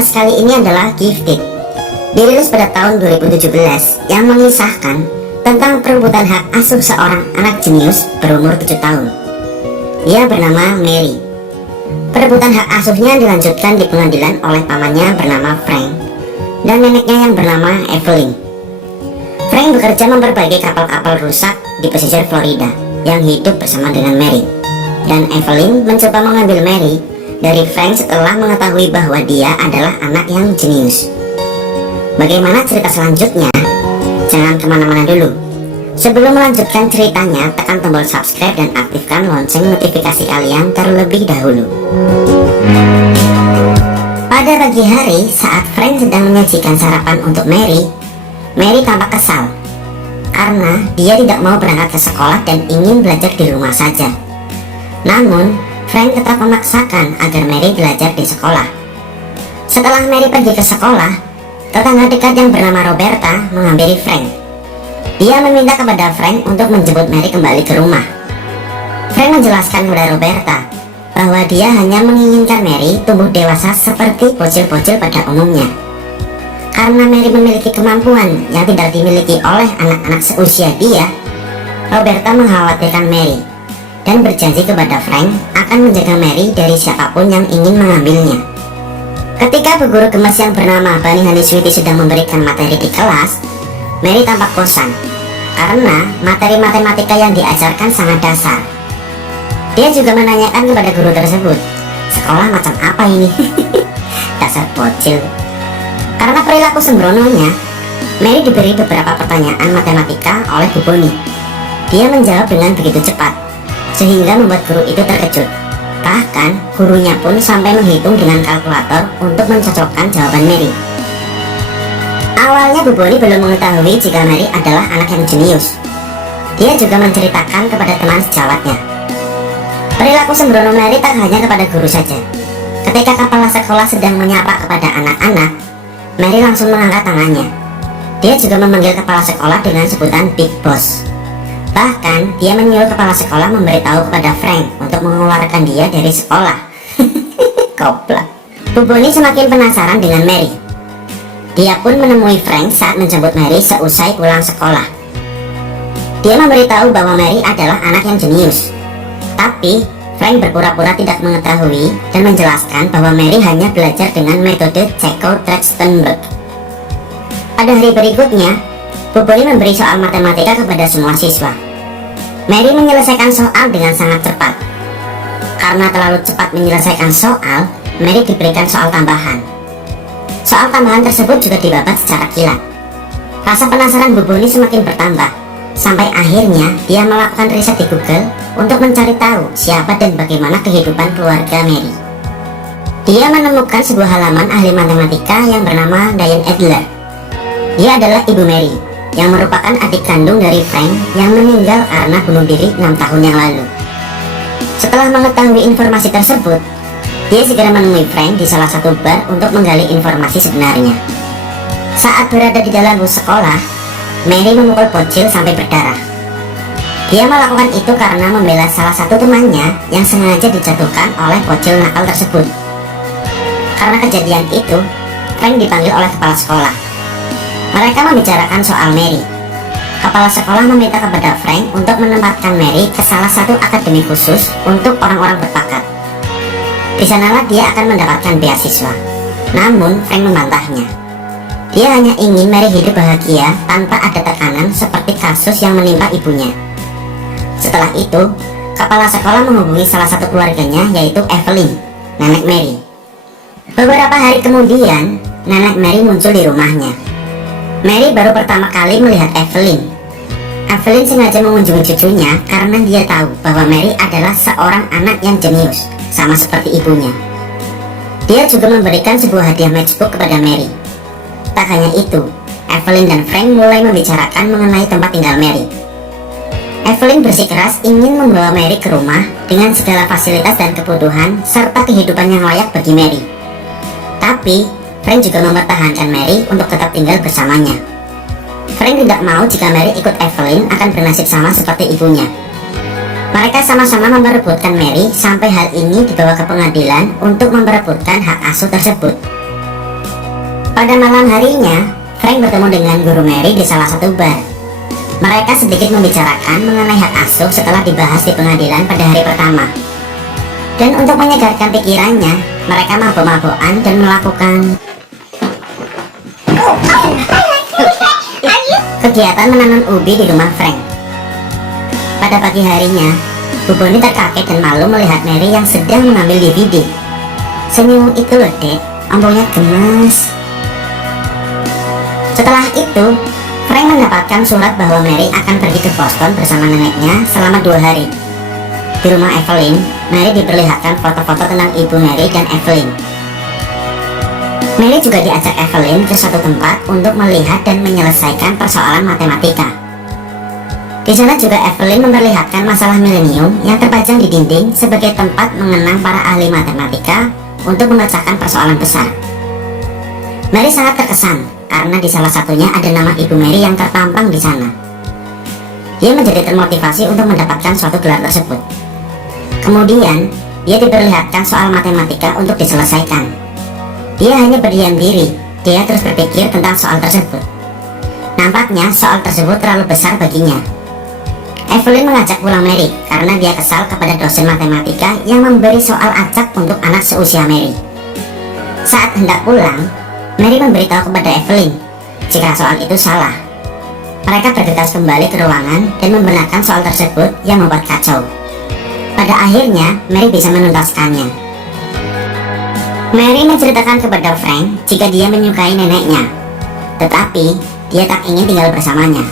bahas kali ini adalah Gifted. Dirilis pada tahun 2017 yang mengisahkan tentang perebutan hak asuh seorang anak jenius berumur 7 tahun. Ia bernama Mary. Perebutan hak asuhnya dilanjutkan di pengadilan oleh pamannya bernama Frank dan neneknya yang bernama Evelyn. Frank bekerja memperbaiki kapal-kapal rusak di pesisir Florida yang hidup bersama dengan Mary. Dan Evelyn mencoba mengambil Mary dari Frank setelah mengetahui bahwa dia adalah anak yang jenius. Bagaimana cerita selanjutnya? Jangan kemana-mana dulu. Sebelum melanjutkan ceritanya, tekan tombol subscribe dan aktifkan lonceng notifikasi kalian terlebih dahulu. Pada pagi hari, saat Frank sedang menyajikan sarapan untuk Mary, Mary tampak kesal karena dia tidak mau berangkat ke sekolah dan ingin belajar di rumah saja. Namun, Frank tetap memaksakan agar Mary belajar di sekolah. Setelah Mary pergi ke sekolah, tetangga dekat yang bernama Roberta menghampiri Frank. Dia meminta kepada Frank untuk menjemput Mary kembali ke rumah. Frank menjelaskan kepada Roberta bahwa dia hanya menginginkan Mary tumbuh dewasa seperti bocil-bocil pada umumnya. Karena Mary memiliki kemampuan yang tidak dimiliki oleh anak-anak seusia dia, Roberta mengkhawatirkan Mary dan berjanji kepada Frank akan menjaga Mary dari siapapun yang ingin mengambilnya. Ketika bu guru gemas yang bernama Bunny Honeysuite sedang memberikan materi di kelas, Mary tampak bosan karena materi matematika yang diajarkan sangat dasar. Dia juga menanyakan kepada guru tersebut, "Sekolah macam apa ini?" Dasar bocil. Karena perilaku sembrononya, Mary diberi beberapa pertanyaan matematika oleh Bu Bonnie. Dia menjawab dengan begitu cepat, sehingga membuat guru itu terkejut. Bahkan, gurunya pun sampai menghitung dengan kalkulator untuk mencocokkan jawaban Mary. Awalnya Bu Bonnie belum mengetahui jika Mary adalah anak yang jenius. Dia juga menceritakan kepada teman sejawatnya. Perilaku sembrono Mary tak hanya kepada guru saja. Ketika kepala sekolah sedang menyapa kepada anak-anak, Mary langsung mengangkat tangannya. Dia juga memanggil kepala sekolah dengan sebutan Big Boss. Bahkan, dia menyuruh kepala sekolah memberitahu kepada Frank untuk mengeluarkan dia dari sekolah. Goblok. Bu Bonnie semakin penasaran dengan Mary. Dia pun menemui Frank saat menjemput Mary seusai pulang sekolah. Dia memberitahu bahwa Mary adalah anak yang jenius. Tapi, Frank berpura-pura tidak mengetahui dan menjelaskan bahwa Mary hanya belajar dengan metode Checo-Trachtenberg. Pada hari berikutnya, Bu Bonnie memberi soal matematika kepada semua siswa. Mary menyelesaikan soal dengan sangat cepat. Karena terlalu cepat menyelesaikan soal, Mary diberikan soal tambahan. Soal tambahan tersebut juga dibabat secara kilat. Rasa penasaran Bu Bonnie semakin bertambah, sampai akhirnya dia melakukan riset di Google untuk mencari tahu siapa dan bagaimana kehidupan keluarga Mary. Dia menemukan sebuah halaman ahli matematika yang bernama Diane Adler. Dia adalah ibu Mary, yang merupakan adik kandung dari Frank yang meninggal karena bunuh diri 6 tahun yang lalu. Setelah mengetahui informasi tersebut, dia segera menemui Frank di salah satu bar untuk menggali informasi sebenarnya. Saat berada di dalam bus sekolah, Mary memukul bocil sampai berdarah. Dia melakukan itu karena membela salah satu temannya yang sengaja dijatuhkan oleh bocil nakal tersebut. Karena kejadian itu, Frank dipanggil oleh kepala sekolah. Mereka membicarakan soal Mary. Kepala sekolah meminta kepada Frank untuk menempatkan Mary ke salah satu akademi khusus untuk orang-orang berbakat. Di sanalah dia akan mendapatkan beasiswa. Namun, Frank membantahnya. Dia hanya ingin Mary hidup bahagia tanpa ada tekanan seperti kasus yang menimpa ibunya. Setelah itu, kepala sekolah menghubungi salah satu keluarganya, yaitu Evelyn, nenek Mary. Beberapa hari kemudian, nenek Mary muncul di rumahnya. Mary baru pertama kali melihat Evelyn. Evelyn sengaja mengunjungi cucunya karena dia tahu bahwa Mary adalah seorang anak yang jenius, sama seperti ibunya. Dia juga memberikan sebuah hadiah matchbook kepada Mary. Tak hanya itu, Evelyn dan Frank mulai membicarakan mengenai tempat tinggal Mary. Evelyn bersikeras ingin membawa Mary ke rumah dengan segala fasilitas dan kebutuhan serta kehidupan yang layak bagi Mary. Tapi, Frank juga mempertahankan Mary untuk tetap tinggal bersamanya. Frank tidak mau jika Mary ikut Evelyn akan bernasib sama seperti ibunya. Mereka sama-sama memperebutkan Mary sampai hal ini dibawa ke pengadilan untuk memperebutkan hak asuh tersebut. Pada malam harinya, Frank bertemu dengan guru Mary di salah satu bar. Mereka sedikit membicarakan mengenai hak asuh setelah dibahas di pengadilan pada hari pertama. Dan untuk menyegarkan pikirannya, mereka mabuk-mabukan dan melakukan kegiatan menanam ubi di rumah Frank. Pada pagi harinya, Bu Bonnie terkaget dan malu melihat Mary yang sedang mengambil DVD. Senyum itu loh dek, ombongnya gemes. Setelah itu, Frank mendapatkan surat bahwa Mary akan pergi ke Boston bersama neneknya selama 2 hari. Di rumah Evelyn, Mary diperlihatkan foto-foto tentang ibu Mary dan Evelyn. Mary juga diajak Evelyn ke suatu tempat untuk melihat dan menyelesaikan persoalan matematika. Di sana juga Evelyn memperlihatkan masalah milenium yang terpajang di dinding sebagai tempat mengenang para ahli matematika untuk memecahkan persoalan besar. Mary sangat terkesan karena di salah satunya ada nama ibu Mary yang terpampang di sana. Dia menjadi termotivasi untuk mendapatkan suatu gelar tersebut. Kemudian, dia diperlihatkan soal matematika untuk diselesaikan. Dia hanya berdiam diri, dia terus berpikir tentang soal tersebut. Nampaknya soal tersebut terlalu besar baginya. Evelyn mengajak pulang Mary karena dia kesal kepada dosen matematika yang memberi soal acak untuk anak seusia Mary. Saat hendak pulang, Mary memberitahu kepada Evelyn jika soal itu salah. Mereka bergegas kembali ke ruangan dan membenarkan soal tersebut yang membuat kacau. Pada akhirnya, Mary bisa menuntaskannya. Mary menceritakan kepada Frank jika dia menyukai neneknya, tetapi dia tak ingin tinggal bersamanya.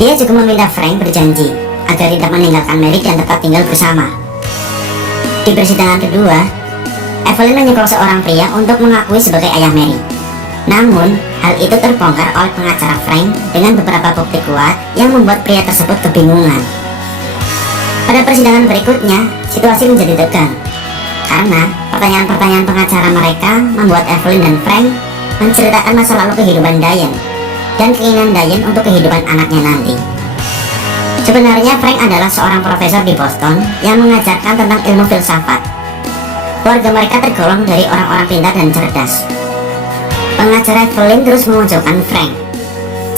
Dia juga meminta Frank berjanji agar tidak meninggalkan Mary dan tetap tinggal bersama. Di persidangan kedua, Evelyn menyekol seorang pria untuk mengakui sebagai ayah Mary. Namun, hal itu terbongkar oleh pengacara Frank dengan beberapa bukti kuat yang membuat pria tersebut kebingungan. Pada persidangan berikutnya, situasi menjadi tegang karena pertanyaan-pertanyaan pengacara mereka membuat Evelyn dan Frank menceritakan masa lalu kehidupan Diane dan keinginan Diane untuk kehidupan anaknya nanti. Sebenarnya Frank adalah seorang profesor di Boston yang mengajarkan tentang ilmu filsafat. Keluarga mereka tergolong dari orang-orang pintar dan cerdas. Pengacara Evelyn terus mengucapkan Frank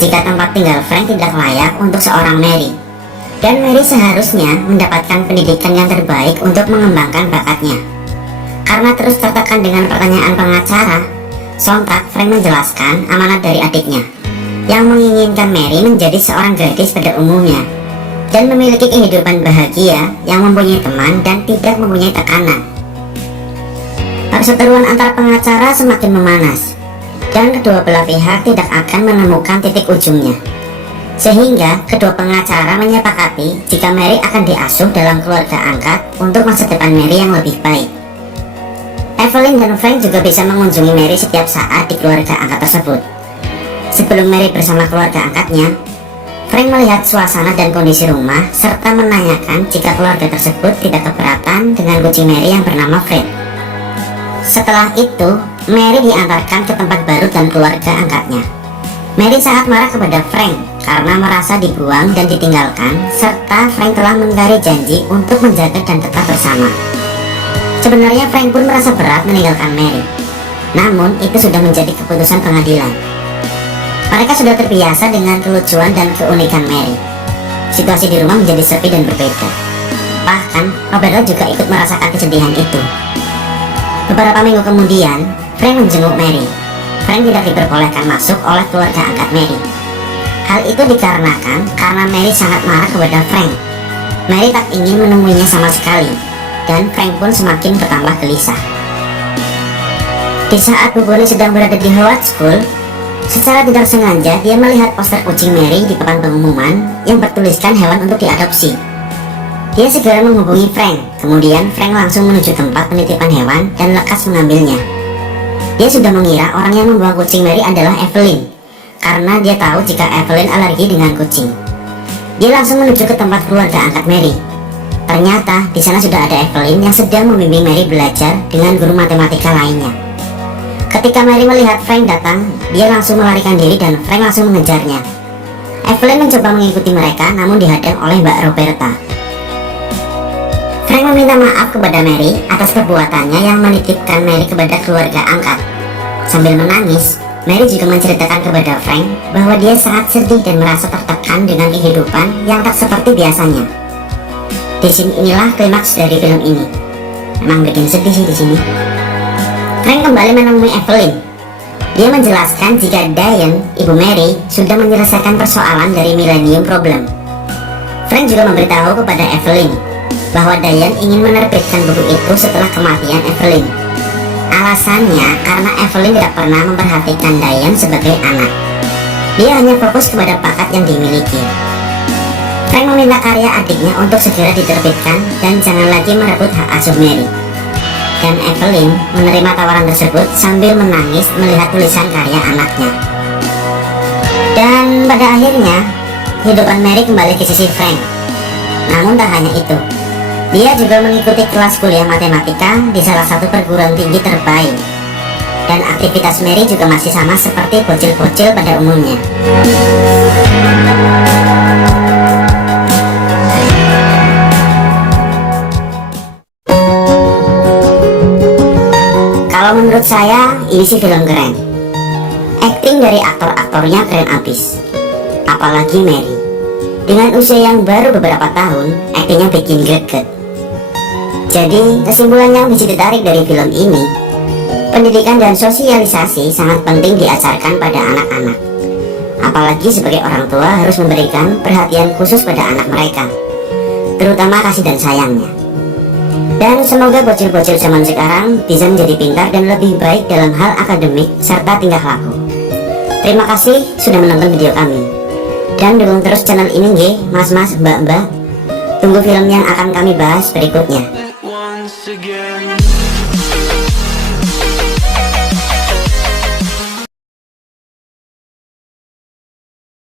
jika tempat tinggal Frank tidak layak untuk seorang Mary, dan Mary seharusnya mendapatkan pendidikan yang terbaik untuk mengembangkan bakatnya. Karena terus tertekan dengan pertanyaan pengacara, sontak Frank menjelaskan amanat dari adiknya yang menginginkan Mary menjadi seorang gadis pada umumnya dan memiliki kehidupan bahagia yang mempunyai teman dan tidak mempunyai tekanan. Perseteruan antar pengacara semakin memanas dan kedua belah pihak tidak akan menemukan titik ujungnya, sehingga kedua pengacara menyepakati jika Mary akan diasuh dalam keluarga angkat untuk masa depan Mary yang lebih baik. Evelyn dan Frank juga bisa mengunjungi Mary setiap saat di keluarga angkat tersebut. Sebelum Mary bersama keluarga angkatnya, Frank melihat suasana dan kondisi rumah serta menanyakan jika keluarga tersebut tidak keberatan dengan kucing Mary yang bernama Fred. Setelah itu, Mary diantarkan ke tempat baru dan keluarga angkatnya. Mary sangat marah kepada Frank karena merasa dibuang dan ditinggalkan, serta Frank telah mengingkari janji untuk menjaga dan tetap bersama. Sebenarnya Frank pun merasa berat meninggalkan Mary, namun itu sudah menjadi keputusan pengadilan. Mereka sudah terbiasa dengan kelucuan dan keunikan Mary. Situasi di rumah menjadi sepi dan berbeda. Bahkan, Roberta juga ikut merasakan kesedihan itu. Beberapa minggu kemudian, Frank menjenguk Mary. Frank tidak diperbolehkan masuk oleh keluarga angkat Mary. Hal itu dikarenakan karena Mary sangat marah kepada Frank. Mary tak ingin menemuinya sama sekali, dan Frank pun semakin bertambah gelisah. Di saat Bu Bonnie sedang berada di Howard School, secara tidak sengaja dia melihat poster kucing Mary di papan pengumuman yang bertuliskan hewan untuk diadopsi. Dia segera menghubungi Frank, kemudian Frank langsung menuju tempat penitipan hewan dan lekas mengambilnya. Dia sudah mengira orang yang membuang kucing Mary adalah Evelyn, karena dia tahu jika Evelyn alergi dengan kucing. Dia langsung menuju ke tempat keluarga angkat Mary. Ternyata di sana sudah ada Evelyn yang sedang membimbing Mary belajar dengan guru matematika lainnya. Ketika Mary melihat Frank datang, dia langsung melarikan diri dan Frank langsung mengejarnya. Evelyn mencoba mengikuti mereka namun dihadang oleh Mbak Roberta. Frank meminta maaf kepada Mary atas perbuatannya yang menitipkan Mary kepada keluarga angkat. Sambil menangis, Mary juga menceritakan kepada Frank bahwa dia sangat sedih dan merasa tertekan dengan kehidupan yang tak seperti biasanya. Di sini inilah klimaks dari film ini. Emang bikin sedih sih di sini. Frank kembali menemui Evelyn. Dia menjelaskan jika Diane, ibu Mary, sudah menyelesaikan persoalan dari Millennium Problem. Frank juga memberitahu kepada Evelyn bahwa Diane ingin menerbitkan buku itu setelah kematian Evelyn. Alasannya karena Evelyn tidak pernah memperhatikan Diane sebagai anak. Dia hanya fokus kepada bakat yang dimiliki. Frank meminta karya adiknya untuk segera diterbitkan dan jangan lagi merebut hak asuh Mary. Dan Evelyn menerima tawaran tersebut sambil menangis melihat tulisan karya anaknya. Dan pada akhirnya, kehidupan Mary kembali ke sisi Frank. Namun tak hanya itu, dia juga mengikuti kelas kuliah matematika di salah satu perguruan tinggi terbaik. Dan aktivitas Mary juga masih sama seperti bocil-bocil pada umumnya. Kalau menurut saya, ini sih film keren. Acting dari aktor-aktornya keren abis. Apalagi Mary. Dengan usia yang baru beberapa tahun, actingnya bikin greget. Jadi, kesimpulan yang bisa ditarik dari film ini, pendidikan dan sosialisasi sangat penting diajarkan pada anak-anak. Apalagi sebagai orang tua harus memberikan perhatian khusus pada anak mereka, terutama kasih dan sayangnya. Dan semoga bocil-bocil zaman sekarang bisa menjadi pintar dan lebih baik dalam hal akademik serta tingkah laku. Terima kasih sudah menonton video kami. Dan dukung terus channel ini nggih, mas-mas, mbak-mbak. Tunggu film yang akan kami bahas berikutnya.